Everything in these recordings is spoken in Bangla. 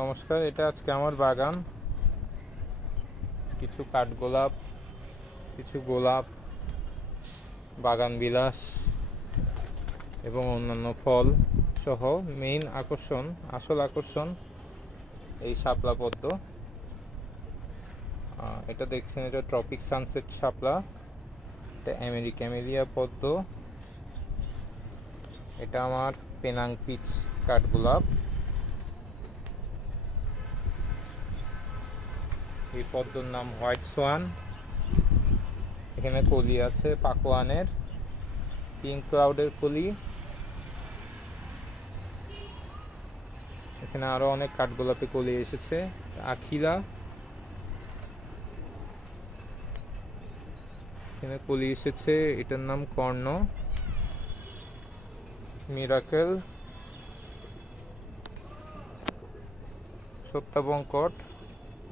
নমস্কার, এটা আজকে আমার বাগান। কিছু কাঠগোলাপ, কিছু গোলাপ, বাগান বিলাস এবং অন্যান্য ফল সহ মেইন আকর্ষণ, আসল আকর্ষণ এই শাপলা পদ্ম। এটা দেখছেন, এটা ট্রপিক সানসেট শাপলা। এটা আমেরিক্যামেলিয়া পদ্ম। এটা আমার পেনাং পিচ কাঠগোলাপ। এই পদ্মর নাম হোয়াইট সোয়ান। এখানে কলি আছে, পাকোয়ানের, পিঙ্ক ক্লাউডের কলি। এখানে আরও অনেক কাঠগোলাপে কলি এসেছে, আখিলা। এখানে কলি এসেছে, এটার নাম কর্ণ। মিরাকেল। সত্যাবঙ্কট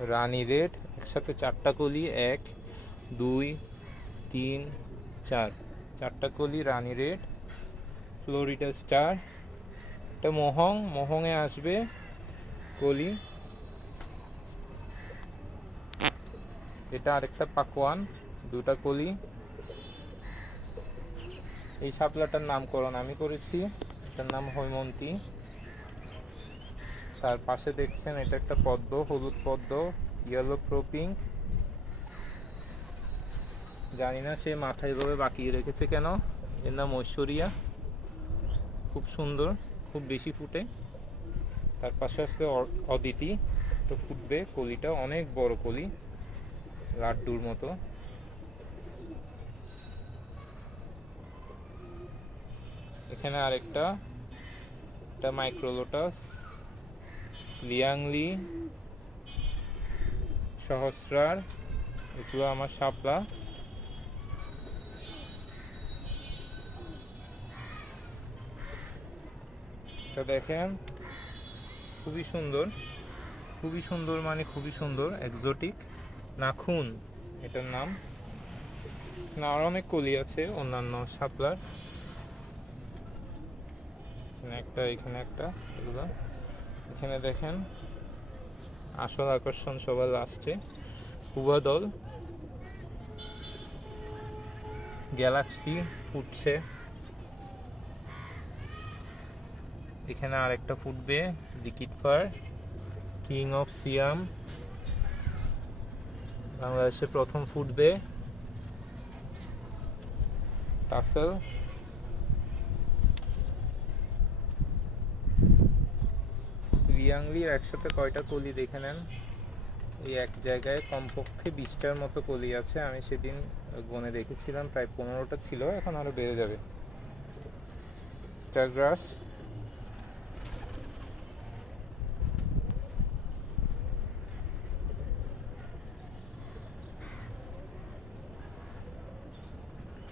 রানী রেড, একসাথে চারটা কলি, এক, দুই, তিন, চার। চারটা কলি, রানী রেড, ফ্লোরিডা স্টার। এটা মোহং, মোহংয়ে আসবে কলি। এটা আরেকটা পাকওয়ান দুটা কলি। এই শাপলাটার নামকরণ আমি করেছি। এটার নাম হৈমন্তী। তার পাশে দেখছেন, এটা একটা পদ্ম, হলুদ পদ্ম ইয়েলো প্রোপিং জানি না সে মাথায় এভাবে বাকিয়ে রেখেছে কেন। এর নাম ঐশ্বরিয়া। খুব সুন্দর, খুব বেশি ফুটে। তার পাশে আছে অদিতি এটা ফুটবে কলিটা, অনেক বড় কলি, লাড্ডুর মতো। এখানে আরেকটা, এটা মাইক্রোলোটাস লিয়াংলি সহস্রার, এগুলো আমার শাপলা। এটা দেখেন, খুবই সুন্দর খুবই সুন্দর মানে খুবই সুন্দর একজোটিক নাখুন, এটার নাম। আর অনেক কলি আছে, অন্যান্য শাপলার। একটা, এখানে একটা, এগুলো। এখানে দেখেন আসল আকর্ষণ সবার লাস্টে উবাদল গ্যালাক্সি ফুটছে এখানে আরেকটা ফুটবে, liquid fire king of Siam বাংলাদেশে প্রথম ফুটবে। টাসেল রিয়াংলির একসাথে কয়টা কলি দেখে নেন? এই এক জায়গায় কমপক্ষে বিশটার মতো কলি আছে। আমি সেদিন গনে দেখেছিলাম, প্রায় পনেরোটা ছিল, এখন আরও বেড়ে যাবে। স্টারগ্রাস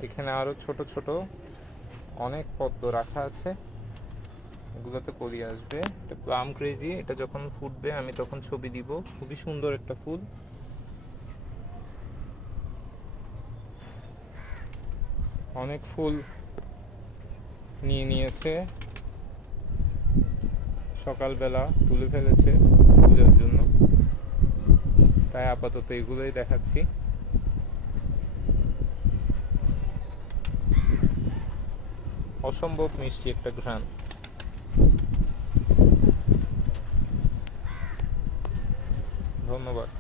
এখানে আরও ছোট ছোট অনেক পদ্ম রাখা আছে। এগুলোতে কলি আসবে। এটা প্লাম ক্রেজি এটা যখন ফুটবে আমি তখন ছবি দিব। খুবই সুন্দর একটা ফুল। অনেক ফুল নিয়ে নিয়েছে। সকালবেলা তুলে ফেলেছে পূজার জন্য। তাই আপাতত এগুলোই দেখাচ্ছি। অসম্ভব মিষ্টি একটা ঘ্রাণ। Чорновик.